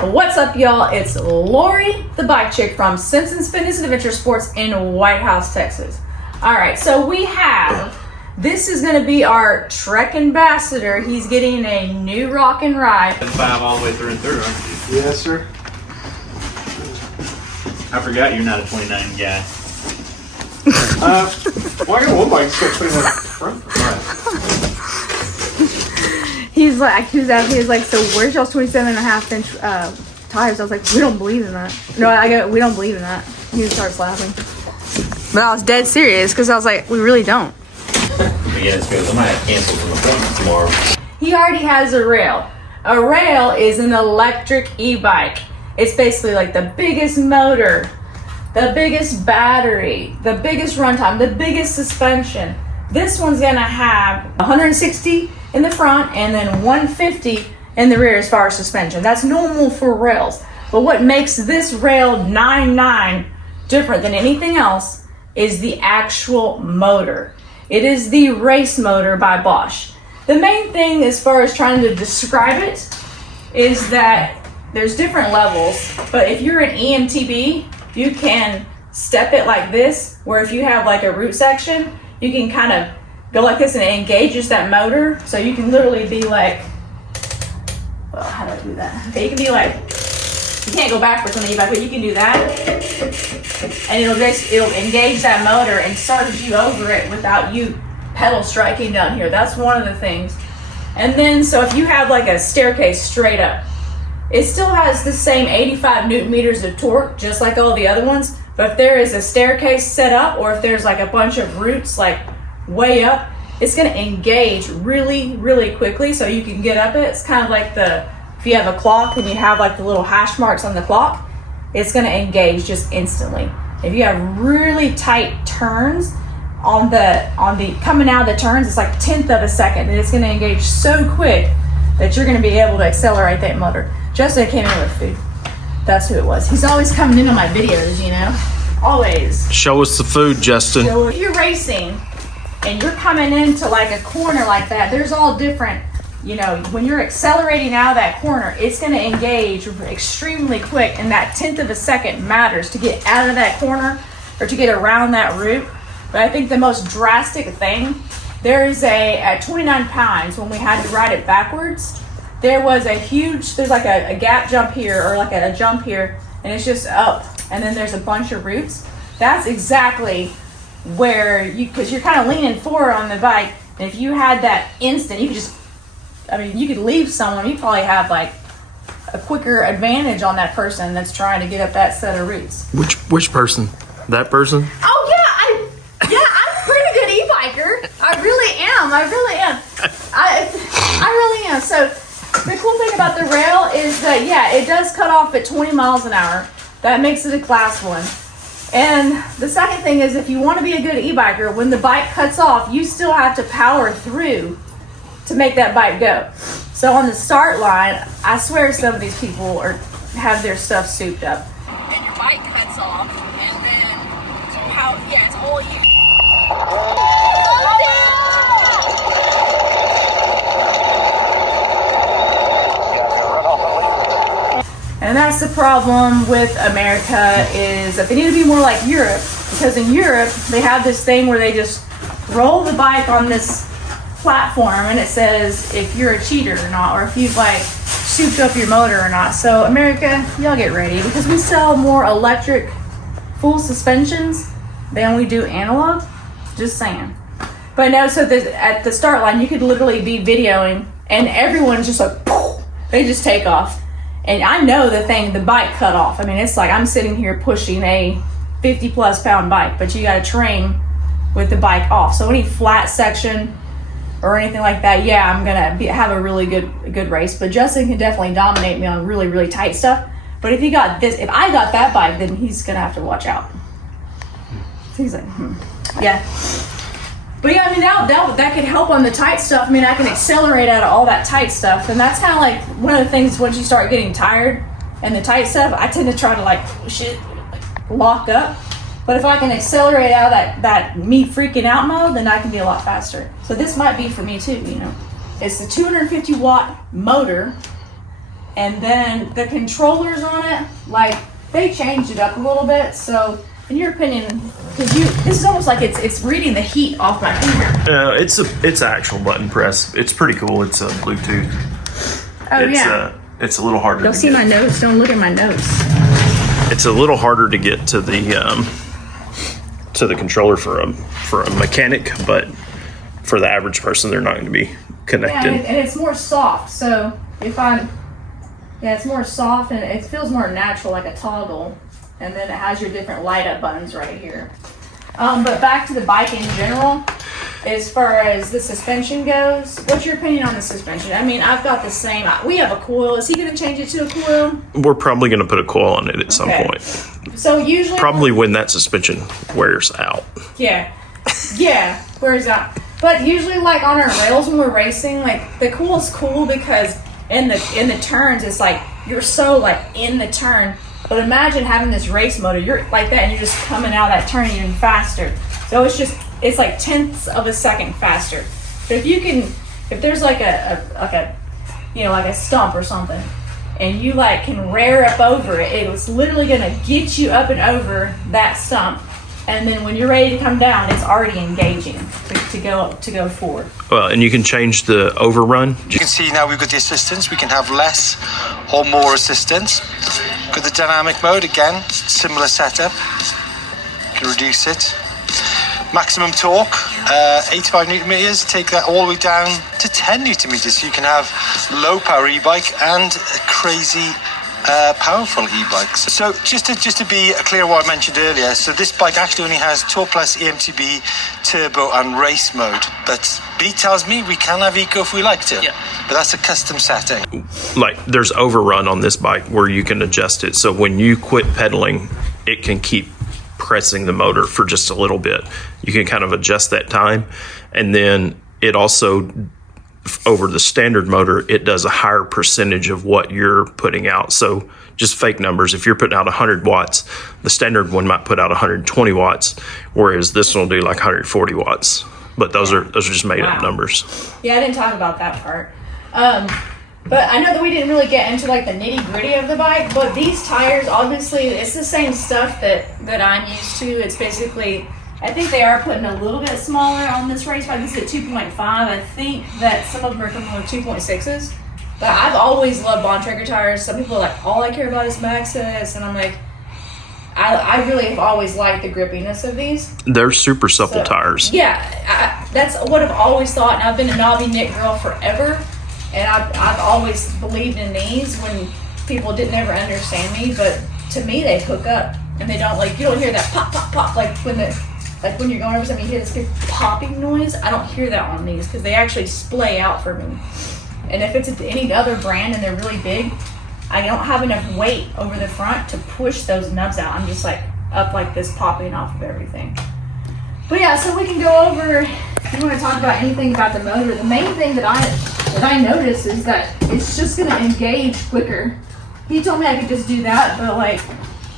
What's up, y'all? It's Lori, the bike chick from Simpsons Fitness and Adventure Sports in White House, Texas. All right, so this is going to be our Trek ambassador. He's getting a new rock and ride. 5 all the way through and through, aren't you? Yes, sir. I forgot you're not a 29 guy. Well, I got one bike still pretty much front. He was like, so where's y'all's 27.5-inch tires? I was like, we don't believe in that. No, we don't believe in that. He starts laughing. But I was dead serious because I was like, we really don't. But yeah, it's good. I might have canceled an appointment tomorrow. He already has a rail. A rail is an electric e-bike. It's basically like the biggest motor, the biggest battery, the biggest runtime, the biggest suspension. This one's gonna have 160 in the front and then 150 in the rear as far as suspension. That's normal for rails. But what makes this rail 9.9 different than anything else is the actual motor. It is the race motor by Bosch. The main thing as far as trying to describe it is that there's different levels, but if you're an EMTB, you can step it like this, where if you have like a root section, you can kind of go like this and it engages that motor. So you can literally be like, well, how do I do that? Okay, you can be like, you can't go backwards on the e-bike, but you can do that. And it'll engage that motor and surge you over it without you pedal striking down here. That's one of the things. And then, so if you have like a staircase straight up, it still has the same 85 Newton meters of torque, just like all the other ones. But if there is a staircase set up, or if there's like a bunch of roots like way up, it's gonna engage really, really quickly so you can get up it. It's kind of like if you have a clock and you have like the little hash marks on the clock, it's gonna engage just instantly. If you have really tight turns on the coming out of the turns, it's like 1/10 of a second, and it's gonna engage so quick that you're gonna be able to accelerate that motor. Justin came in with food. That's who it was. He's always coming in on my videos, you know? Always. Show us the food, Justin. So if you're racing and you're coming into like a corner like that, there's all different, you know, when you're accelerating out of that corner, it's gonna engage extremely quick, and that 1/10 of a second matters to get out of that corner or to get around that route. But I think the most drastic thing, at 29 pounds, when we had to ride it backwards, there's like a gap jump here, or like a jump here, and it's just up, and then there's a bunch of roots. That's exactly where because you're kind of leaning forward on the bike, and if you had that instant, you could leave someone, you probably have like a quicker advantage on that person that's trying to get up that set of roots. Which person? That person? Oh yeah, I'm a pretty good e-biker. I really am. I really am. So the cool thing about the rail is that, it does cut off at 20 miles an hour. That makes it a class 1. And the second thing is, if you want to be a good e-biker, when the bike cuts off, you still have to power through to make that bike go. So on the start line, I swear some of these people have their stuff souped up. And your bike cuts off, and then it's all you. And that's the problem with America, is that they need to be more like Europe, because in Europe they have this thing where they just roll the bike on this platform and it says if you're a cheater or not, or if you've like souped up your motor or not. So America, y'all get ready, because we sell more electric full suspensions than we do analog. Just saying. But no, so at the start line you could literally be videoing and everyone's just like, poof, they just take off. And I know the bike cut off. I mean, it's like I'm sitting here pushing a 50+ pound bike, but you got to train with the bike off. So any flat section or anything like that, I'm gonna have a really good race. But Justin can definitely dominate me on really, really tight stuff. But if I got that bike, then he's gonna have to watch out. He's like, yeah. But yeah, I mean, that could help on the tight stuff. I mean, I can accelerate out of all that tight stuff. And that's kind of like one of the things, once you start getting tired and the tight stuff, I tend to try to like push it, lock up. But if I can accelerate out of that me freaking out mode, then I can be a lot faster. So this might be for me too, you know. It's the 250 watt motor And then the controllers on it, like they changed it up a little bit. So in your opinion, this is almost like it's reading the heat off my finger. It's an actual button press. It's pretty cool. It's a Bluetooth. Oh yeah. It's a little harder. Don't to see get. my notes. Don't look at my notes. It's a little harder to get to the controller for a mechanic, but for the average person, they're not going to be connected. Yeah, and it's more soft. So it's more soft and it feels more natural, like a toggle. And then it has your different light up buttons right here. But back to the bike in general, as far as the suspension goes, what's your opinion on the suspension? I mean, I've got the same. We have a coil. Is he going to change it to a coil? We're probably going to put a coil on it at some Okay. point. So usually, Probably when that suspension wears out. yeah, where's that? But usually, like on our rails when we're racing, like the coil's cool because in the turns, it's like you're so like in the turn. But imagine having this race motor, you're like that, and you're just coming out that turn even faster. So it's like tenths of a second faster. So if there's like a stump or something, and you like can rear up over it, it's literally gonna get you up and over that stump. And then when you're ready to come down, it's already engaging to go forward. Well, and you can change the overrun. You can see now we've got the assistance. We can have less or more assistance. Got the dynamic mode again, similar setup. You can reduce it. Maximum torque, 85 newton meters. Take that all the way down to 10 newton meters. So you can have low power e-bike and a crazy powerful e-bikes. So just to be clear what I mentioned earlier, so this bike actually only has Tour Plus, EMTB, Turbo and Race mode, but B tells me we can have Eco if we like to. Yeah. But that's a custom setting. Like there's overrun on this bike where you can adjust it. So when you quit pedaling, it can keep pressing the motor for just a little bit. You can kind of adjust that time. And then it also, over the standard motor, it does a higher percentage of what you're putting out. So just fake numbers. If you're putting out 100 watts, the standard one might put out 120 watts, whereas this one will do like 140 watts. But those are just made up numbers. Yeah, I didn't talk about that part. But I know that we didn't really get into like the nitty gritty of the bike, but these tires, obviously, it's the same stuff that I'm used to. It's basically, I think they are putting a little bit smaller on this race bike. This is at 2.5. I think that some of them are coming with 2.6s. But I've always loved Bontrager tires. Some people are like, all I care about is Maxxis. And I'm like, I really have always liked the grippiness of these. They're super supple tires. Yeah, that's what I've always thought. And I've been a knobby knit girl forever. And I've always believed in these when people didn't ever understand me. But to me, they hook up. And they don't, like, you don't hear that pop, pop, pop. Like when you're going over something, you hear this big popping noise. I don't hear that on these because they actually splay out for me. And if it's any other brand and they're really big, I don't have enough weight over the front to push those nubs out. I'm just like up like this, popping off of everything. But yeah, so we can go over, if you want to talk about anything about the motor, the main thing that I noticed is that it's just going to engage quicker. He told me I could just do that, but like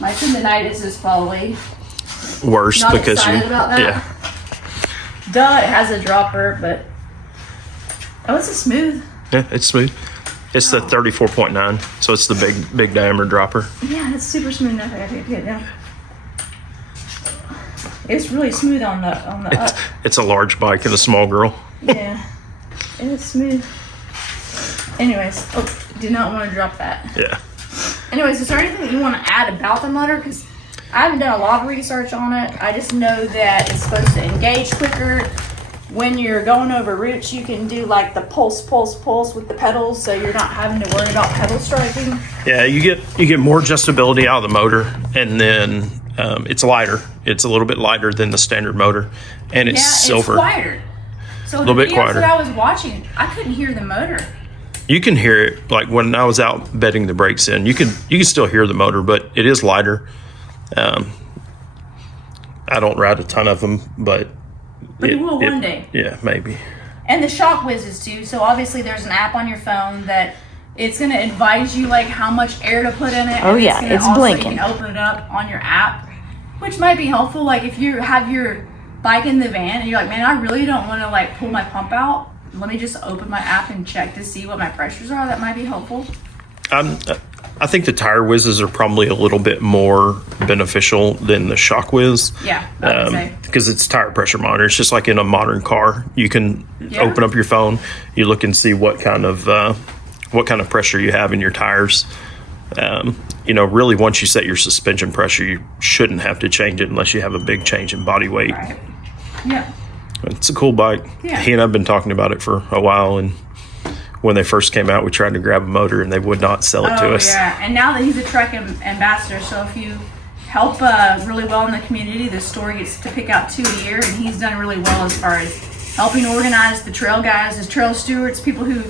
my tendonitis is probably Worse not because excited about that. Yeah. Duh, it has a dropper, but oh, it's a smooth. Yeah, it's smooth. It's the 34.9, so it's the big diameter dropper. Yeah, it's super smooth enough. I can get it down. It's really smooth on the up. It's a large bike and a small girl. Yeah, it's smooth. Anyways, did not want to drop that. Yeah. Anyways, is there anything that you want to add about the motor? Because I haven't done a lot of research on it. I just know that it's supposed to engage quicker. When you're going over routes, you can do like the pulse with the pedals, so you're not having to worry about pedal striking. Yeah, you get more adjustability out of the motor, and then it's lighter. It's a little bit lighter than the standard motor, and it's silver. It's quieter. So A little the bit videos quieter. that I was watching, I couldn't hear the motor. You can hear it, like when I was out bedding the brakes in. You can still hear the motor, but it is lighter. I don't ride a ton of them, but you will one day. Yeah, maybe. And the shock whizzes too. So obviously there's an app on your phone that it's going to advise you like how much air to put in it. Oh, and yeah, gonna it's also, blinking. You can open it up on your app, which might be helpful. Like if you have your bike in the van and you're like, man, I really don't want to like pull my pump out. Let me just open my app and check to see what my pressures are. That might be helpful. I think the Tire Whizzes are probably a little bit more beneficial than the Shock Whiz. Yeah, I would say. Because it's tire pressure monitor. It's just like in a modern car. You can open up your phone, you look and see what kind of pressure you have in your tires. Really, once you set your suspension pressure, you shouldn't have to change it unless you have a big change in body weight. Right. Yeah. It's a cool bike. Yeah. He and I've been talking about it for a while, and when they first came out, we tried to grab a motor, and they would not sell it to us. Yeah, and now that he's a Trek ambassador, so if you help really well in the community, the store gets to pick out 2 a year, and he's done really well as far as helping organize the trail guys, the trail stewards, people who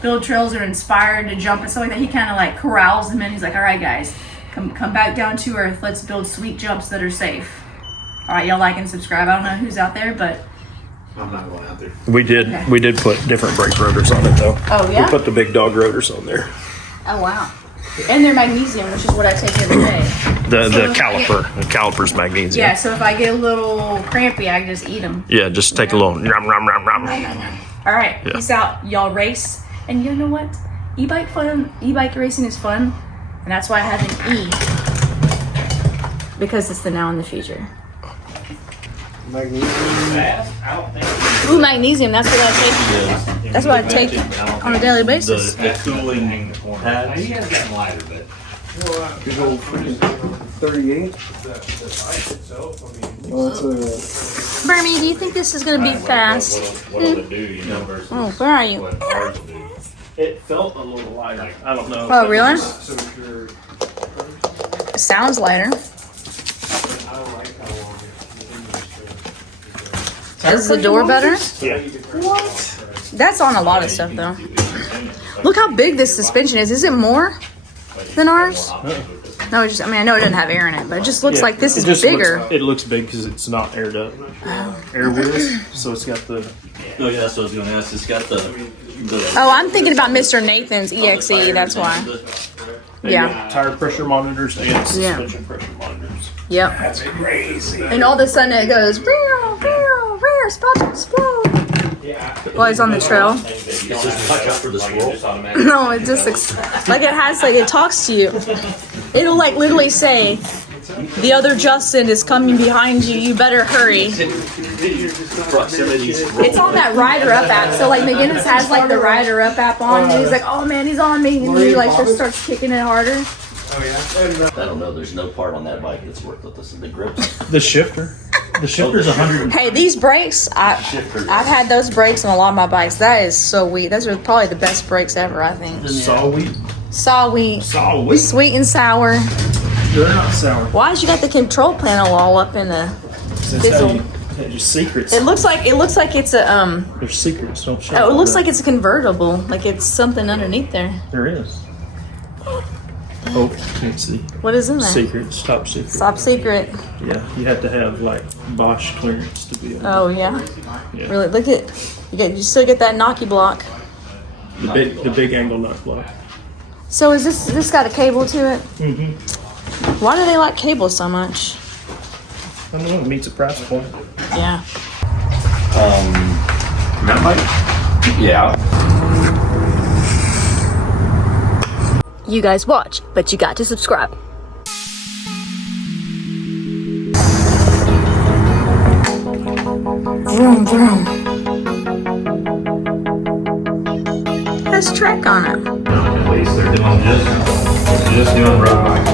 build trails are inspired to jump and stuff like that. He kind of like corrals them in. He's like, all right, guys, come back down to earth. Let's build sweet jumps that are safe. All right, y'all like and subscribe. I don't know who's out there, but I'm not going out there. We did put different brake rotors on it, though. Oh, yeah? We put the big dog rotors on there. oh wow, and they're magnesium, which is what I take every day. The caliper's magnesium. Yeah, so if I get a little crampy, I can just eat them. Yeah, just take a little nom, nom, nom, nom. All right, peace out, y'all. Race, and you know what? E-bike racing is fun, and that's why I have an E, because it's the now and the future. Magnesium. I don't think Ooh, magnesium. That's what I take. That's what I take on a daily basis. the cooling pads. He has gotten lighter, but Big old freaking 38. Well, that's a Bernie, do you think this is gonna be fast? what it would do, versus Oh, where are you? what ours do. It felt a little lighter. I don't know. Oh, really? so if you're It sounds lighter. I don't like how long Is the door better? Yeah. That's on a lot of stuff, though. Look how big this suspension is. Is it more than ours? No, I know it doesn't have air in it, but it just looks like this is bigger. It looks big because it's not aired up. Air wheels, so it's got the. Oh yeah, that's what I was gonna ask. It's got the Oh, I'm thinking about Mr. Nathan's EXE. That's why. Yeah. Tire pressure monitors and suspension pressure monitors. Yep. That's crazy. And all of a sudden it goes, rear, spot to explode. While he's on the trail. Is this touch up for the squirrel? No, it just it talks to you. It'll like literally say, the other Justin is coming behind you. You better hurry. Proximity squirrel. It's on that Rider Up app. So like McGinnis has like the Rider Up app on. And he's like, oh man, he's on me. And he like just starts kicking it harder. I don't know. There's no part on that bike that's worth it. This is the grips. The shifter. The shifter's 100. Hey, these brakes, I've had those brakes on a lot of my bikes. That is so sweet. Those are probably the best brakes ever, I think. Saw wheat. Saw wheat. Saw wheat. Sweet and sour. They're not sour. Why did you got the control panel all up in the fizzle? There's secrets. It looks like it's a There's secrets. Don't show. Oh, it looks like it's a convertible. Like it's something underneath there. There is. Oh, can't see. What is in there? Secrets. Top secret. Top secret. Yeah, you have to have like Bosch clearance to be able. Oh yeah. Yeah. Really? Look at you still get that Nocky block. The big angle nut block. So is this got a cable to it? Mm-hmm. Why do they like cables so much? I don't know. It meets a price point. Yeah. Mountain bike? Yeah. You guys watch, but you got to subscribe. Vroom vroom. Has Trek on it. At least they're doing just doing road bikes.